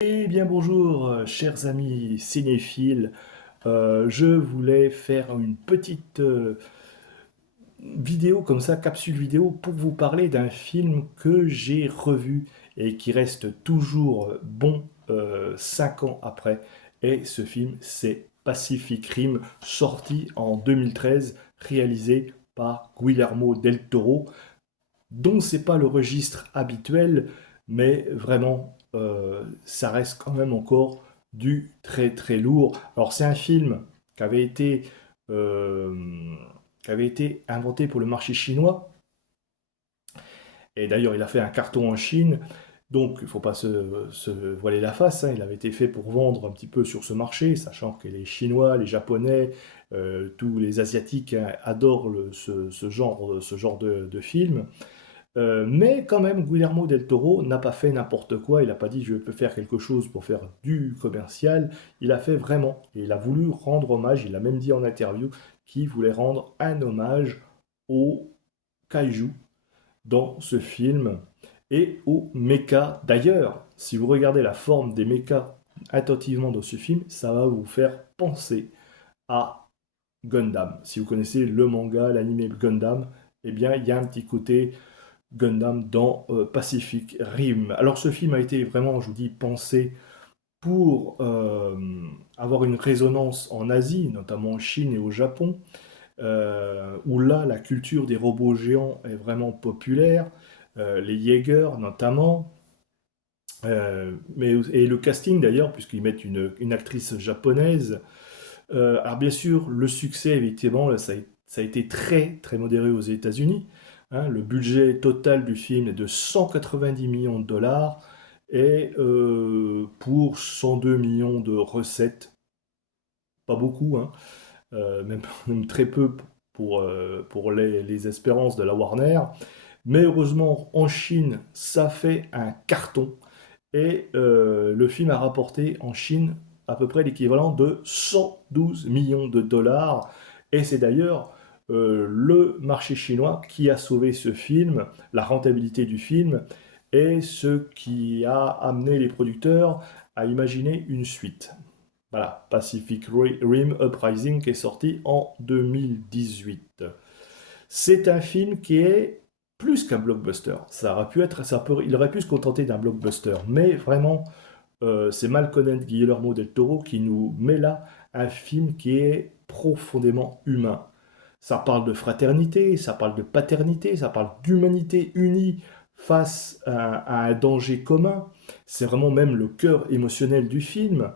Eh bien bonjour, chers amis cinéphiles. Je voulais faire une petite vidéo comme ça, capsule vidéo, pour vous parler d'un film que j'ai revu et qui reste toujours bon 5 ans après. Et ce film, c'est Pacific Rim, sorti en 2013, réalisé par Guillermo del Toro, dont c'est pas le registre habituel, mais vraiment, ça reste quand même encore du très très lourd. Alors c'est un film qui avait été, euh, qui avait été inventé pour le marché chinois, et d'ailleurs il a fait un carton en Chine, donc il ne faut pas se voiler la face, hein. Il avait été fait pour vendre un petit peu sur ce marché, sachant que les Chinois, les Japonais, tous les Asiatiques, hein, adorent ce genre de film. Mais quand même, Guillermo del Toro n'a pas fait n'importe quoi. Il n'a pas dit je peux faire quelque chose pour faire du commercial. Il a fait vraiment. Et il a voulu rendre hommage. Il a même dit en interview qu'il voulait rendre un hommage au kaiju dans ce film et aux mechas. D'ailleurs, si vous regardez la forme des mechas attentivement dans ce film, ça va vous faire penser à Gundam. Si vous connaissez le manga, l'anime Gundam, eh bien, il y a un petit côté Gundam dans Pacific Rim. Alors ce film a été vraiment, je vous dis, pensé pour avoir une résonance en Asie, notamment en Chine et au Japon, où là la culture des robots géants est vraiment populaire, les Jaeger notamment, et le casting d'ailleurs, puisqu'ils mettent une actrice japonaise. Alors bien sûr, le succès, évidemment, là, ça a été très très modéré aux États-Unis, hein. Le budget total du film est de 190 millions de dollars et pour 102 millions de recettes, pas beaucoup, hein, même, même très peu pour les espérances de la Warner. Mais heureusement, en Chine, ça fait un carton. Et le film a rapporté en Chine à peu près l'équivalent de 112 millions de dollars. Et c'est d'ailleurs le marché chinois qui a sauvé ce film, la rentabilité du film, et ce qui a amené les producteurs à imaginer une suite. Voilà, Pacific Rim Uprising qui est sorti en 2018. C'est un film qui est plus qu'un blockbuster. Ça aurait pu être, il aurait pu se contenter d'un blockbuster, mais vraiment, c'est Malcolm Guillermo del Toro qui nous met là un film qui est profondément humain. Ça parle de fraternité, ça parle de paternité, ça parle d'humanité unie face à un danger commun. C'est vraiment même le cœur émotionnel du film.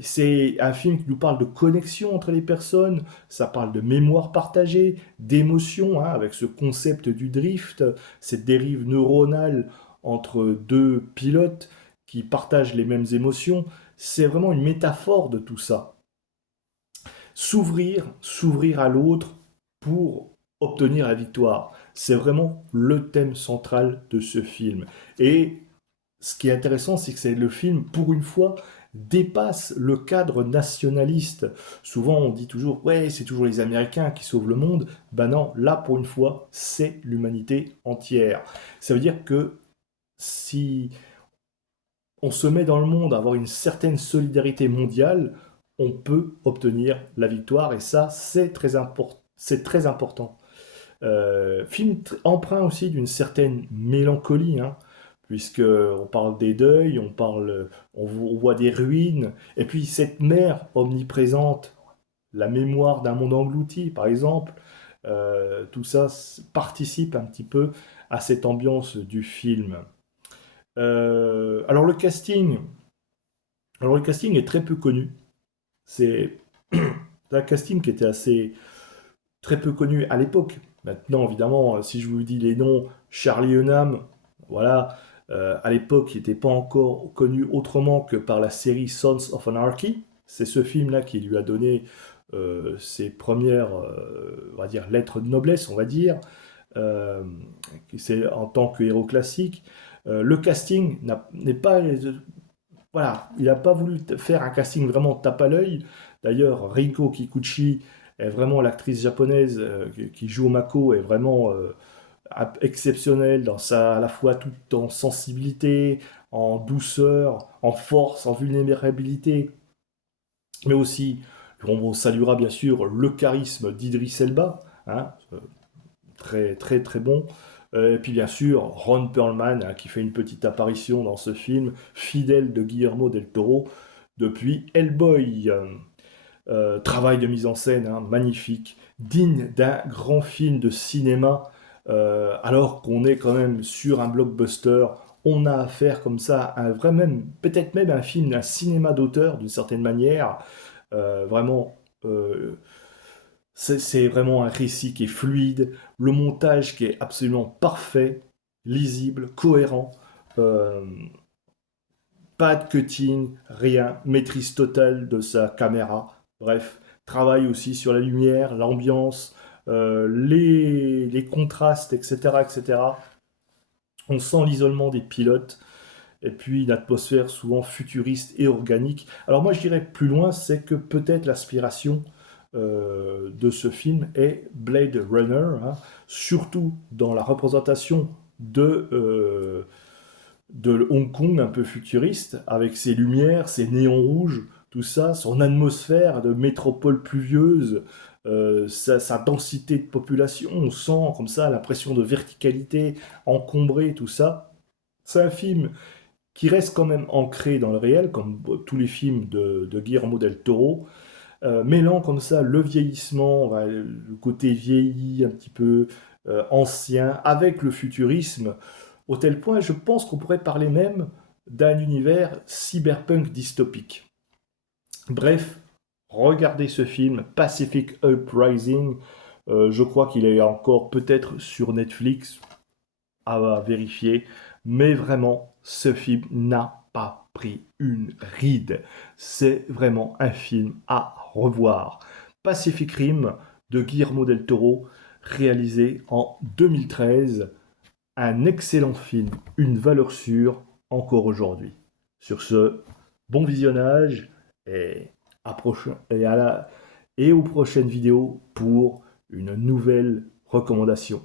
C'est un film qui nous parle de connexion entre les personnes, ça parle de mémoire partagée, d'émotion, hein, avec ce concept du drift, cette dérive neuronale entre deux pilotes qui partagent les mêmes émotions. C'est vraiment une métaphore de tout ça. S'ouvrir à l'autre pour obtenir la victoire. C'est vraiment le thème central de ce film. Et ce qui est intéressant, c'est que c'est le film, pour une fois, dépasse le cadre nationaliste. Souvent, on dit toujours, ouais, c'est toujours les Américains qui sauvent le monde. Ben non, là, pour une fois, c'est l'humanité entière. Ça veut dire que si on se met dans le monde à avoir une certaine solidarité mondiale, on peut obtenir la victoire, et ça, c'est très important. Film empreint aussi d'une certaine mélancolie, hein, puisque on parle des deuils, on voit des ruines, et puis cette mer omniprésente, la mémoire d'un monde englouti, par exemple, tout ça participe un petit peu à cette ambiance du film. Euh, alors le casting, alors le casting est très peu connu. C'est un casting qui était assez très peu connu à l'époque. Maintenant, évidemment, si je vous dis les noms, Charlie Hunnam, voilà, à l'époque, il n'était pas encore connu autrement que par la série Sons of Anarchy. C'est ce film-là qui lui a donné ses premières, on va dire, lettres de noblesse, on va dire. Euh, c'est en tant que héros classique. Le casting n'est pas, voilà, il n'a pas voulu faire un casting vraiment tape à l'œil. D'ailleurs, Rinko Kikuchi est vraiment l'actrice japonaise qui joue Mako, est vraiment exceptionnelle dans sa, à la fois toute en sensibilité, en douceur, en force, en vulnérabilité, mais aussi, on saluera bien sûr le charisme d'Idris Elba, hein, très très très bon. Et puis bien sûr, Ron Perlman, hein, qui fait une petite apparition dans ce film, fidèle de Guillermo del Toro depuis Hellboy. Travail de mise en scène, hein, magnifique, digne d'un grand film de cinéma, alors qu'on est quand même sur un blockbuster. On a affaire comme ça à un vrai même, peut-être même un film, un cinéma d'auteur d'une certaine manière. Vraiment, c'est vraiment un récit qui est fluide, le montage qui est absolument parfait, lisible, cohérent. Euh, Pas de cutting, rien, maîtrise totale de sa caméra. Bref, travaille aussi sur la lumière, l'ambiance, les contrastes, etc., etc. On sent l'isolement des pilotes, et puis une atmosphère souvent futuriste et organique. Alors moi je dirais plus loin, c'est que peut-être l'inspiration de ce film est Blade Runner, hein, surtout dans la représentation de Hong Kong un peu futuriste, avec ses lumières, ses néons rouges, tout ça, son atmosphère de métropole pluvieuse, sa densité de population, on sent comme ça l'impression de verticalité, encombré, tout ça. C'est un film qui reste quand même ancré dans le réel, comme tous les films de Guillermo del Toro, mêlant comme ça le vieillissement, le côté vieilli, un petit peu ancien, avec le futurisme, au tel point, je pense qu'on pourrait parler même d'un univers cyberpunk dystopique. Bref, regardez ce film, Pacific Uprising. Je crois qu'il est encore peut-être sur Netflix, à vérifier. Mais vraiment, ce film n'a pas pris une ride. C'est vraiment un film à revoir. Pacific Rim de Guillermo del Toro, réalisé en 2013. Un excellent film, une valeur sûre encore aujourd'hui. Sur ce, bon visionnage et, et aux prochaines vidéos pour une nouvelle recommandation.